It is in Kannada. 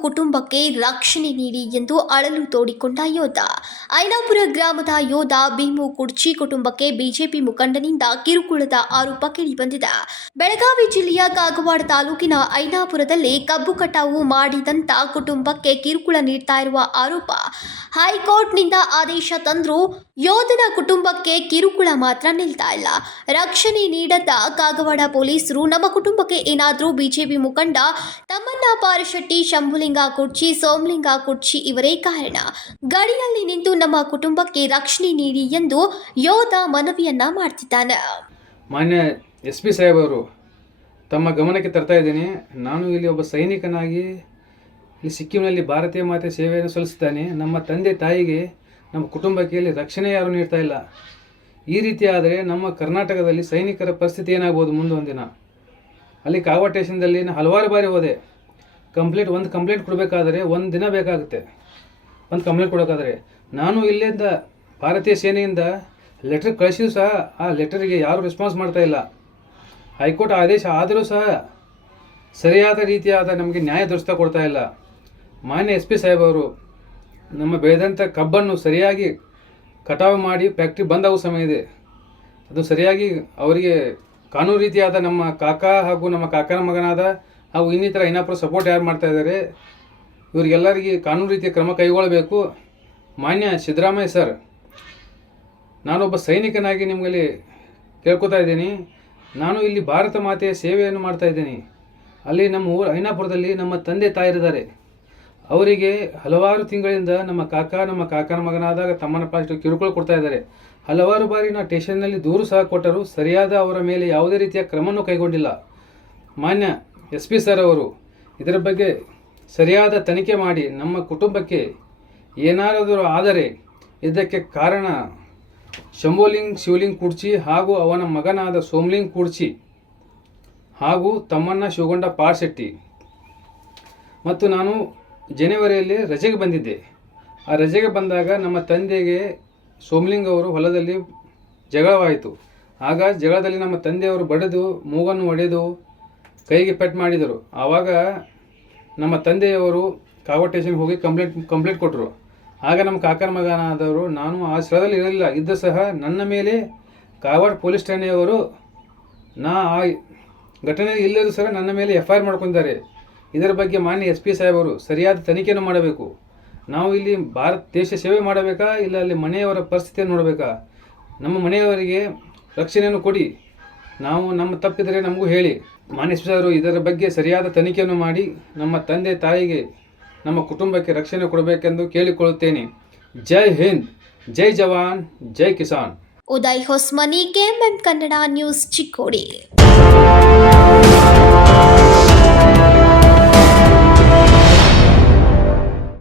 ಕುಟುಂಬಕ್ಕೆ ರಕ್ಷಣೆ ನೀಡಿ ಎಂದು ಅಳಲು ತೋಡಿಕೊಂಡ ಯೋಧ. ಐನಾಪುರ ಗ್ರಾಮದ ಯೋಧ ಭೀಮು ಕುರ್ಚಿ ಕುಟುಂಬಕ್ಕೆ ಬಿಜೆಪಿ ಮುಖಂಡನಿಂದ ಕಿರುಕುಳದ ಆರೋಪ ಕೇಳಿಬಂದಿದೆ. ಬೆಳಗಾವಿ ಜಿಲ್ಲೆಯ ಕಾಗವಾಡ ತಾಲೂಕಿನ ಐನಾಪುರದಲ್ಲಿ ಕಬ್ಬು ಕಟಾವು ಮಾಡಿದಂತ ಕುಟುಂಬಕ್ಕೆ ಕಿರುಕುಳ ನೀಡ್ತಾ ಇರುವ ಆರೋಪ. ಹೈಕೋರ್ಟ್ನಿಂದ ಆದೇಶ ತಂದರೂ ಯೋಧನ ಕುಟುಂಬಕ್ಕೆ ಕಿರುಕುಳ ಮಾತ್ರ ನಿಲ್ತಾ ಇಲ್ಲ. ರಕ್ಷಣೆ ನೀಡದ ಕಾಗವಾಡ ಪೊಲೀಸರು ನಮ್ಮ ಕುಟುಂಬಕ್ಕೆ ಏನಾದರೂ ಬಿಜೆಪಿ ಮುಖಂಡ ತಮ್ಮಣ್ಣ ಶೆಟ್ಟಿ, ಶಂಭುಲಿಂಗ ಕುರ್ಚಿ ಸೋಮಲಿಂಗ ಕುರ್ಚಿ ಇವರೇ ಕಾರಣ. ಗಡಿಯಲ್ಲಿ ನಿಂತು ನಮ್ಮ ಕುಟುಂಬಕ್ಕೆ ರಕ್ಷಣೆ ನೀಡಿ ಎಂದು ಯೋಧ ಮನವಿಯನ್ನ ಮಾಡ್ತಿದ್ದಾನೆ. ಮಾನ್ಯ ಎಸ್ ಪಿ ಅವರು, ತಮ್ಮ ಗಮನಕ್ಕೆ ತರ್ತಾ ಇದ್ದೀನಿ. ನಾನು ಇಲ್ಲಿ ಒಬ್ಬ ಸೈನಿಕನಾಗಿ ಇಲ್ಲಿ ಸಿಕ್ಕಿಂನಲ್ಲಿ ಭಾರತೀಯ ಮಾತೆ ಸೇವೆಯನ್ನು ಸಲ್ಲಿಸುತ್ತಾನೆ. ನಮ್ಮ ತಂದೆ ತಾಯಿಗೆ, ನಮ್ಮ ಕುಟುಂಬಕ್ಕೆ ಇಲ್ಲಿ ರಕ್ಷಣೆ ಯಾರು ನೀಡ್ತಾ ಇಲ್ಲ. ಈ ರೀತಿ ಆದರೆ ನಮ್ಮ ಕರ್ನಾಟಕದಲ್ಲಿ ಸೈನಿಕರ ಪರಿಸ್ಥಿತಿ ಏನಾಗ್ಬೋದು ಮುಂದೊಂದಿನ? ಅಲ್ಲಿ ಕಾವಾ ಸ್ಟೇಷನ್ದಲ್ಲಿ ಹಲವಾರು ಬಾರಿ ಹೋದೆ. ಕಂಪ್ಲೇಂಟ್, ಒಂದು ಕಂಪ್ಲೇಂಟ್ ಕೊಡಬೇಕಾದ್ರೆ ಒಂದು ದಿನ ಬೇಕಾಗುತ್ತೆ. ಒಂದು ಕಂಪ್ಲೇಂಟ್ ಕೊಡೋಕ್ಕಾದರೆ ನಾನು ಇಲ್ಲಿಂದ ಭಾರತೀಯ ಸೇನೆಯಿಂದ ಲೆಟ್ರ್ ಕಳಿಸಿದ್ರು ಸಹ, ಆ ಲೆಟರ್ಗೆ ಯಾರೂ ರೆಸ್ಪಾನ್ಸ್ ಮಾಡ್ತಾ ಇಲ್ಲ. ಹೈಕೋರ್ಟ್ ಆದೇಶ ಆದರೂ ಸಹ ಸರಿಯಾದ ರೀತಿಯಾದ ನಮಗೆ ನ್ಯಾಯ ದೊರಕಿಸ್ತಾ ಕೊಡ್ತಾ ಇಲ್ಲ. ಮಾನ್ಯ ಎಸ್ ಪಿ ಸಾಹೇಬವರು ನಮ್ಮ ಬೆಳೆದಂಥ ಕಬ್ಬನ್ನು ಸರಿಯಾಗಿ ಕಟಾವು ಮಾಡಿ ಫ್ಯಾಕ್ಟ್ರಿ ಬಂದಾಗ ಸಮಯ ಇದೆ. ಅದು ಸರಿಯಾಗಿ ಅವರಿಗೆ ಕಾನೂನು ರೀತಿಯಾದ ನಮ್ಮ ಕಾಕ ಹಾಗೂ ನಮ್ಮ ಕಾಕನ ಮಗನಾದ ಹಾಗೂ ಇನ್ನಿತರ ಇನ್ನೊಬ್ಬರು ಸಪೋರ್ಟ್ ಯಾರು ಮಾಡ್ತಾ ಇದ್ದಾರೆ ಇವರಿಗೆಲ್ಲರಿಗೆ ಕಾನೂನು ರೀತಿಯ ಕ್ರಮ ಕೈಗೊಳ್ಳಬೇಕು. ಮಾನ್ಯ ಸಿದ್ದರಾಮಯ್ಯ ಸರ್, ನಾನೊಬ್ಬ ಸೈನಿಕನಾಗಿ ನಿಮ್ಮಲ್ಲಿ ಕೇಳ್ಕೊತಾ ಇದ್ದೀನಿ. ನಾನು ಇಲ್ಲಿ ಭಾರತ ಮಾತೆಯ ಸೇವೆಯನ್ನು ಮಾಡ್ತಾ ಇದ್ದೀನಿ. ಅಲ್ಲಿ ನಮ್ಮ ಊರು ಐನಾಪುರದಲ್ಲಿ ನಮ್ಮ ತಂದೆ ತಾಯಿರಿದ್ದಾರೆ ಅವರಿಗೆ ಹಲವಾರು ತಿಂಗಳಿಂದ ನಮ್ಮ ಕಾಕ, ನಮ್ಮ ಕಾಕನ ಮಗನಾದಾಗ ತಮ್ಮನ ಪಾಸ್ಟ್ ಕಿರುಕುಳ ಕೊಡ್ತಾ ಇದ್ದಾರೆ. ಹಲವಾರು ಬಾರಿ ನಾ ಸ್ಟೇಷನ್ನಲ್ಲಿ ದೂರು ಸಹ ಕೊಟ್ಟರು ಸರಿಯಾದ ಅವರ ಮೇಲೆ ಯಾವುದೇ ರೀತಿಯ ಕ್ರಮವನ್ನು ಕೈಗೊಂಡಿಲ್ಲ. ಮಾನ್ಯ ಎಸ್ ಪಿ ಸರ್ ಅವರು, ಇದರ ಬಗ್ಗೆ ಸರಿಯಾದ ತನಿಖೆ ಮಾಡಿ ನಮ್ಮ ಕುಟುಂಬಕ್ಕೆ ಏನಾದರೂ ಆದರೆ ಇದಕ್ಕೆ ಕಾರಣ ಶಂಭೋಲಿಂಗ್, ಶಿವಲಿಂಗ್ ಕುಡ್ಚಿ ಹಾಗೂ ಅವನ ಮಗನಾದ ಸೋಮಲಿಂಗ್ ಕುಡ್ಚಿ ಹಾಗೂ ತಮ್ಮಣ್ಣ ಶಿವಗೊಂಡ ಪಾರ್ಶೆಟ್ಟಿ. ಮತ್ತು ನಾನು ಜನವರಿಯಲ್ಲಿ ರಜೆಗೆ ಬಂದಿದ್ದೆ. ಆ ರಜೆಗೆ ಬಂದಾಗ ನಮ್ಮ ತಂದೆಗೆ ಸೋಮಲಿಂಗ್ ಅವರು ಹೊಲದಲ್ಲಿ ಜಗಳವಾಯಿತು. ಆಗ ಜಗಳದಲ್ಲಿ ನಮ್ಮ ತಂದೆಯವರು ಬಡಿದು, ಮೂಗನ್ನು ಒಡೆದು ಕೈಗೆ ಪೆಟ್ ಮಾಡಿದರು. ಆವಾಗ ನಮ್ಮ ತಂದೆಯವರು ಕಾವ ಸ್ಟೇಷನ್ಗೆ ಹೋಗಿ ಕಂಪ್ಲೇಂಟ್ ಕಂಪ್ಲೇಂಟ್ ಕೊಟ್ಟರು ಆಗ ನಮ್ಮ ಕಾಕನ ಮಗನಾದವರು ನಾನು ಆ ಸ್ಥಳದಲ್ಲಿ ಇರಲಿಲ್ಲ. ಇದ್ದ ಸಹ ನನ್ನ ಮೇಲೆ ಕಾವಾಡ್ ಪೊಲೀಸ್ ಠಾಣೆಯವರು ನಾ ಆ ಘಟನೆ ಇಲ್ಲದೂ ಸಹ ನನ್ನ ಮೇಲೆ ಎಫ್ ಐ ಆರ್ ಮಾಡ್ಕೊಂಡಿದ್ದಾರೆ. ಇದರ ಬಗ್ಗೆ ಮಾನ್ಯ ಎಸ್ ಪಿ ಸಾಹೇಬರು ಸರಿಯಾದ ತನಿಖೆಯನ್ನು ಮಾಡಬೇಕು. ನಾವು ಇಲ್ಲಿ ಭಾರತ ದೇಶ ಸೇವೆ ಮಾಡಬೇಕಾ? ಇಲ್ಲ ಅಲ್ಲಿ ಮನೆಯವರ ಪರಿಸ್ಥಿತಿಯನ್ನು ನೋಡಬೇಕಾ? ನಮ್ಮ ಮನೆಯವರಿಗೆ ರಕ್ಷಣೆಯನ್ನು ಕೊಡಿ. ನಾವು ನಮ್ಮ ತಪ್ಪಿದರೆ ನಮಗೂ ಹೇಳಿ. ಎಸ್ ಇದರ ಬಗ್ಗೆ ಸರಿಯಾದ ತನಿಖೆಯನ್ನು ಮಾಡಿ ನಮ್ಮ ತಂದೆ ತಾಯಿಗೆ, ನಮ್ಮ ಕುಟುಂಬಕ್ಕೆ ರಕ್ಷಣೆ ಕೊಡಬೇಕೆಂದು ಕೇಳಿಕೊಳ್ಳುತ್ತೇನೆ. ಜೈ ಹಿಂದ್, ಜೈ ಜವಾನ್, ಜೈ Kisan. Uday Hosmani, KMM Kannada news Chikkodi.